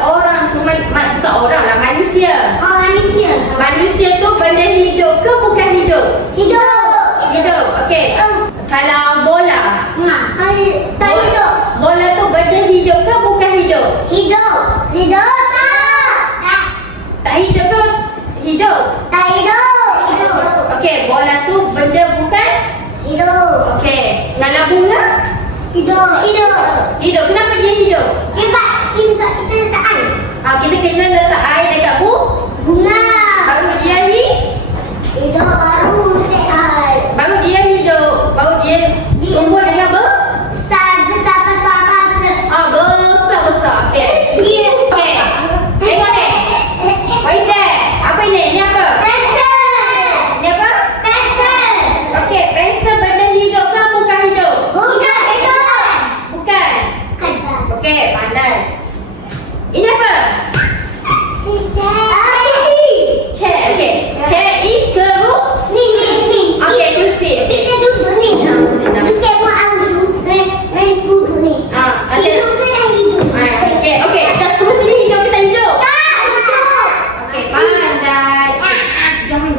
orang tu bukan orang lah, manusia. Oh, manusia. Manusia tu benda hidup ke bukan hidup? Hidup. Okey. Kalau bola. Tak hidup. Bola tu benda hidup ke bukan hidup? Hidup tak. Tak hidup ke hidup? Tak hidup. Okey, bola tu benda bukan? Hidup. Okey. Kalau bunga? Hidup. Kenapa dia hidup? Sebab kita letak air. Kita kena letak air dekat Bunga. baru dia Hidup baru mesti air. baru dia hidup, baru dia tumbuh dengan Besar. besar. Okey. Okey. Tengok ni. What is that? Apa ini? Ni apa? Ni apa? Okey, pensel benda hidup ke bukan hidup? Bukan. Okey, pandai. Ini apa? Chair. Okey. Chair is keruk. Okey, kursi. Kita duduk ni. Senang. Kita main duduk ni. Ada. Hidup ke dah hidup? Okey. Dah kursi ni hidup ke tak hidup? Tak. Okey, pandai. Jangan.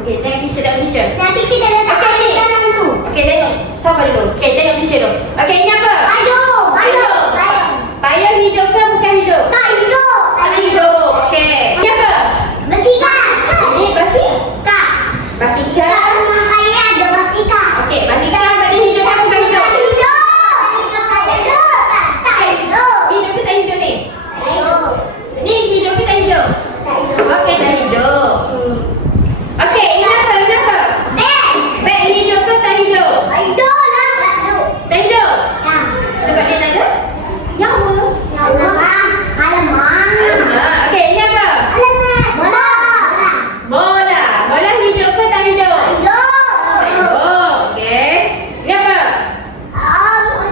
Okey, tengok teacher. Nanti kita letak Okey, ni. dalam tu. Okey, tengok. Sabar dulu. Okey, tengok teacher dulu. Okey, ini apa? Hidup. Payung hidup ke bukan hidup? Tak hidup. Tak hidup. Okey. Ini apa? Basikal. Ini Tak. basikal. Kat rumah saya ada basikal. Okey, basikal benda hidup ke bukan hidup? Tak hidup. Tak hidup. Hidup ke tak hidup ni? Tak hidup. Ni hidup ke tak hidup? Tak hidup. Okey, tak hidup. Okey, ini apa? Beg hidup ke tak hidup? Tak hidup lah. Tak hidup? Ya. Sebab dia tak ada nyawa. Alamak. Okey, ini apa? Bola. Bola hidup ke tak hidup? Tak hidup. Okey. Ini apa? Apple.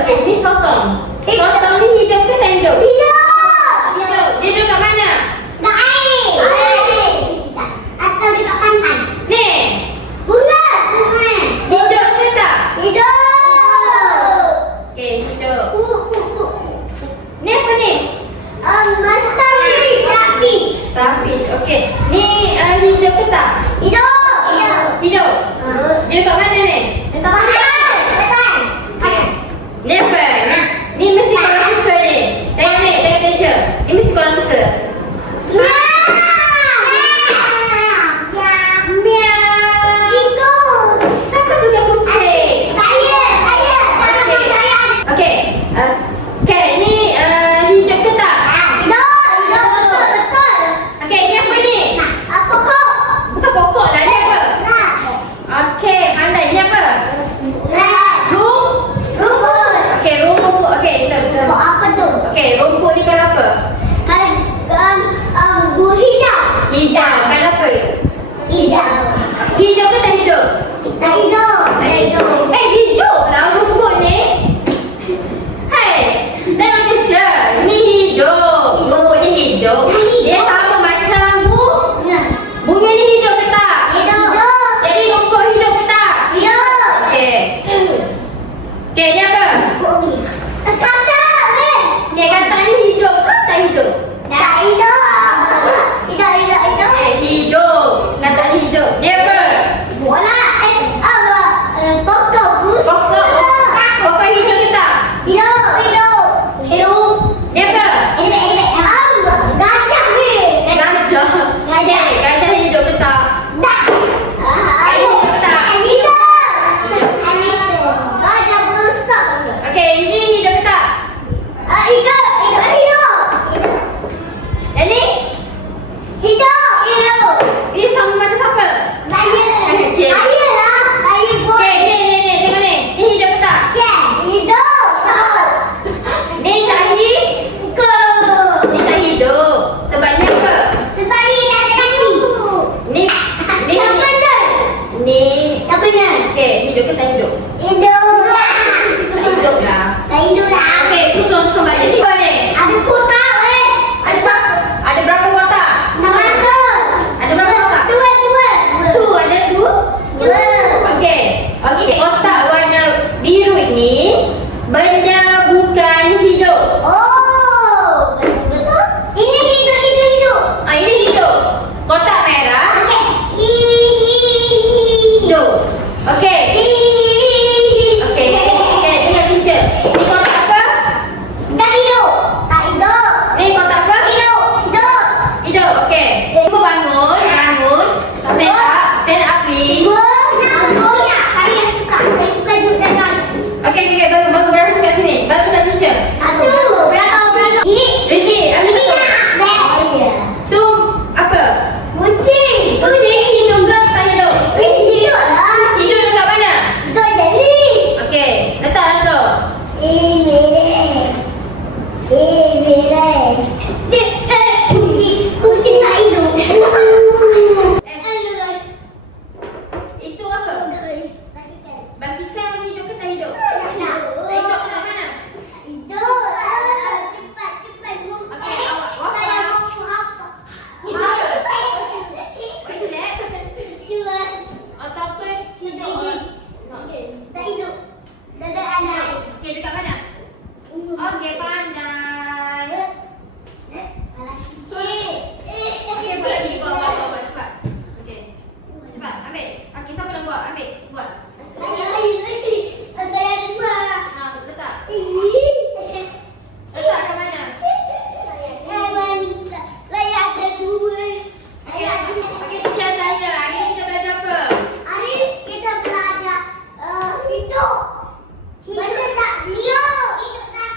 Okey, ini sotong. Sotong ni hidup ke tak hidup? Hidup. Dia duduk kat mana? Atau dekat pantai. Ni. Bunga. Hidup ke tak? Hidup. Okey, hidup. Ni apa ni? Starfish. Okey. Ni hidup ke tak? Hidup. Dia duduk kat mana ni? Okey. Ni apa? Ni mesti korang suka ni. Tengok ni, tengok teacher. Ni mesti korang suka. Miau. Siapa suka kucing? Okey. Cat ni hidup ke tak? Okey, ni apa ni? Bukan pokok lah, ni apa? Okey, pandai. Ni apa? Okey, rumput. Okey, betul. Okey, rumput ni kalau apa? Hijau. Kalau apa? Hidup ke tak hidup? Tak hidup. Hidup lah rumput ni. Hai, tengok teacher. Ni hidup. Rumput ni hidup. Dia sama macam bunga ni hidup ke tak? Jadi rumput hidup ke tak? Okey. Okey, ni apa? Okey, kata ni hidup ke tak hidup? Hidup. Kata ni hidup. Ni apa? Pokok. Pokok hidup ke tak? Ni apa? Gajah. Okey, gajah hidup ke tak? Okey, ini hidup ke tak? Yang ni? Ini sama macam siapa? Okey. Okey, ni. Tengok ni. Ni hidup ke tak? Ni tak hidup. Sebabnya apa? Ni. Okey, hidup ke tak hidup? Tak hidup lah. Okey, susun balik. Siapa ni? Ada berapa kotak? Ada berapa kotak? Ada dua? Okey. Kotak warna biru ini benda bukan hidup. Bere. Kucing tak hidup. Itu apa? Basikal ni hidup ke tak hidup? Tak hidup ke tak mana? Okey, awak Saya apa? mau apa? What's that? Octopus hidup. No. Tak hidup. Dadah anak. Okey, dekat mana? Okey, pandai. Okey, buat lagi. Buat. Cepat. Okey. Cepat, ambil. Okey, siapa nak buat? Ambil. Buat. Saya ada dua. Ha, letak. Letak kat mana? Saya ada dua. Okey, kita tanya. Hari ni kita belajar apa? Hari ini kita belajar hidup. Benda tak hidup. Hidup tak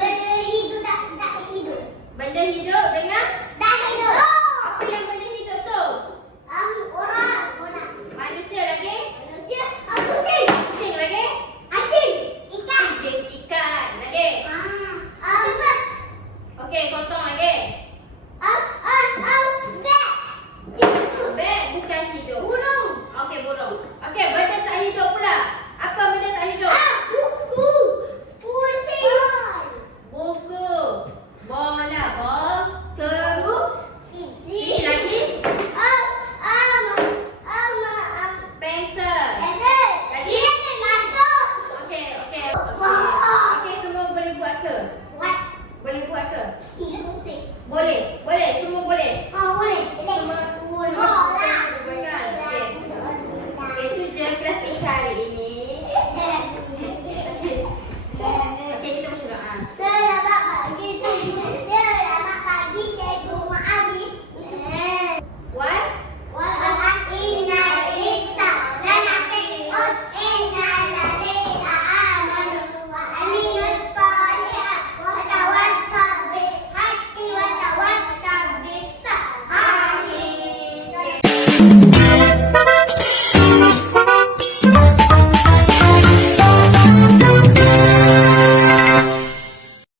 benda hidup tak hidup. Benda hidup dengan Tak hidup. apa yang benda hidup tu? Orang. Manusia lagi? Manusia. Kucing. Kucing lagi? Anjing. Ikan. Kucing, ikan lagi? Bebas. Okey, sotong lagi? Beg. Beg bukan hidup. Burung. Okey, burung. Okey, benda tak hidup pula. Apa benda tak hidup? Buku. Pusing. Buku. Bola. Bol. Keru. Sini lagi? Pensel. Lagi? Okey. Okey, semua boleh buat ke? Boleh buat ke? Boleh. Semua boleh. Semua boleh buat kan?